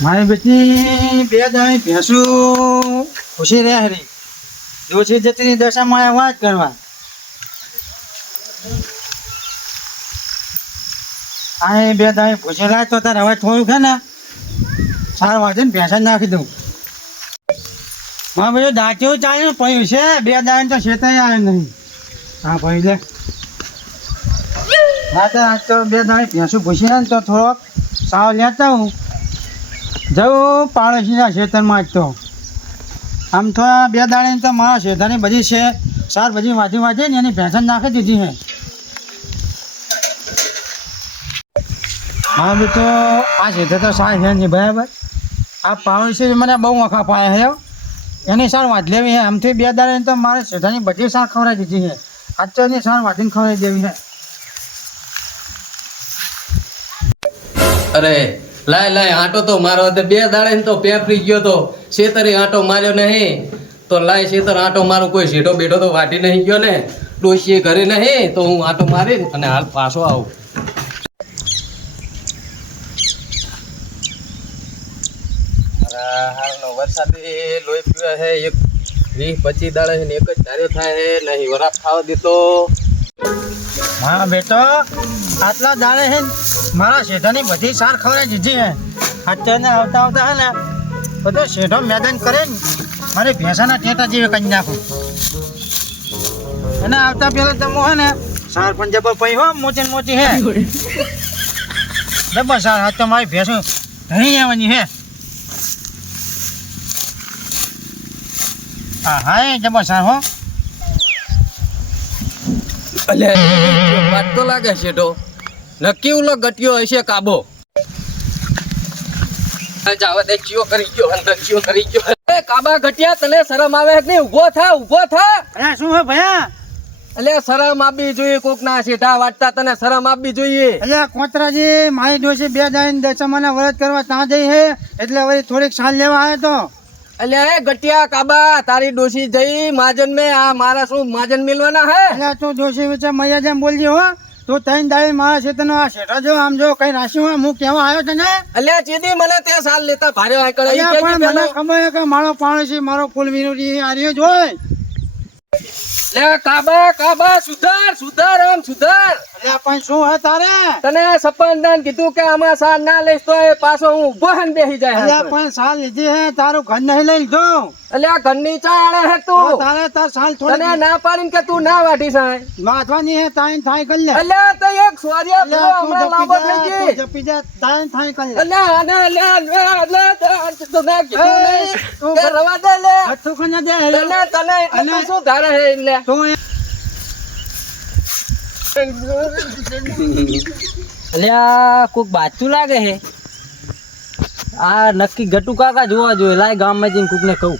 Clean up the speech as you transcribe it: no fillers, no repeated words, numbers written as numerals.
મારી બેટી બે દાણી ભેંસું ખુશી રહે હરી દોષી જતીની દશામાં વાત કરવા આ બે દાણી ભૂસી લાય તો તારે હવે થોડું છે ને 4 વાગે ને ભેંસા નાખી દઉં મારે બધું દાંતીઓ ચાલીને પડ્યું છે બે દાણી તો શેતાઈ આવે નહીં હા ભાઈ લે હા તો આજ તો બે દાણી ભેંસું ભૂસી ને તો થોડોક સાવ લેતા હું જવું પાડોશીના ખેતરમાં જ તો આમ તો બે દાણે તો મારા શેતાની બધી છે સાર બધી વાજી ને એની ભેંસન નાખી દીધી છે હા બી તો આ શેતર તો સાર છે નહીં બરાબર આ પાડોશી મને બહુ વખા પાયા છે એની સાર વાંચ લેવી છે આમથી બે દાણે તો મારે શેતાની બધી સાર ખવડાવી દીધી છે આજ તો એની સાર વાંચીને ખવડાવી દેવી છે અરે લાય આંટો તો મારો બે દાડે ને તો પેપરી ગયો તો શેતરી આંટો માર્યો નહીં તો લાય શેતર આંટો મારું કોઈ શેઠો બેઠો તો વાટી નહીં ગયો ને ડોશીએ ઘરે નહીં તો હું આંટો મારી અને હાલ પાછો આવું હાલનો વરસાદી લોહી પીવે છે 20-25 દાડે છે ને એક જ ધાર્યો થાય છે નહીં વરાપ ખાવા દીધો હા બેટો આટલા દાડે છે મારા શેઠાની બધી સાર ખવડાવી દીધી છે અત્યારે આવતા આવતા હે ને બધો શેઠો મેદાન કરે ને મારી ભેંસાના ટેટા જેવી કરી નાખું અને આવતા પહેલા તમે હે ને સાર પણ જબર પડી હો મોટી ને મોટી હે જબર સાર હાથ તો મારી ભેંસો ધણી આવવાની હે હા હા જબર સાર હો વાત તો લાગે શેઠો નક્કી ઉલો ગટ્યો હશે કાબો જાવા દે ચિયો કરી ગયો અંદર ચિયો કરી ગયો એ કાબા ગટિયા તને શરમ આવે કે નહીં ઊભો થા અરે શું હે ભયા એટલે શરમ આપવી જોઈએ કોક ના શેઠા વાટતા તને શરમ આપવી જોઈએ એટલે કોતરાજી મારી ડોસી બે દાઈને દશામાના વ્રત કરવા ત્યાં જઈ હે એટલે હવે થોડીક સાલ લેવા આવ્યો તો એટલે એ ગટિયા કાબા તારી ડોસી જઈ માજન મે આ મારા શું માજન મિલવાના હે એટલે તું ડોસી વિશે મૈયા જેમ બોલજી હો તું ત્રણ દાડે મારા ક્ષેત્રનો આ શેઠો જો આમ જો કઈ રાશિ હોય હું કેવા આવ્યો તને એટલે ચીદી મને તે સાલ લેતા ભારે આ કરે પણ મને ખબર છે કે મારો પાડોશી મારો ફૂલ વિનોદી આ રહ્યો જ હોય લે કાબા સુધાર આમ સુધાર એટલે પણ શું હે તારે તને સપનદાન કીધું કે આમાં સાર ના લઈશ તો એ પાછો હું ઉભો હન બેહી જાય એટલે પણ સાલ લીધી હે તારું ઘર નહીં લઈ લીધો એટલે આ ઘરની ચાળે હે તો તું તારે તાર સાલ તને થોડી ના પાડીને કે તું ના વાટી સાય વાંચવાની હે તાઈન થાય કરી લે એટલે તો એક સોરિયા એટલે પૂરો તું હમણાં લાંબો થઈ ગઈ જપી જા તાઈન થાય કરી લે એટલે આને તો ના કીધું નહીં કે રવા દે લે હઠું ખને દે તને શું ધારે હે એટલે તું અલ્યા કોક બાચું લાગે હે આ નક્કી ગટુ કાકા જોવા જોઈએ લાય ગામમાં જઈને કોકને કહું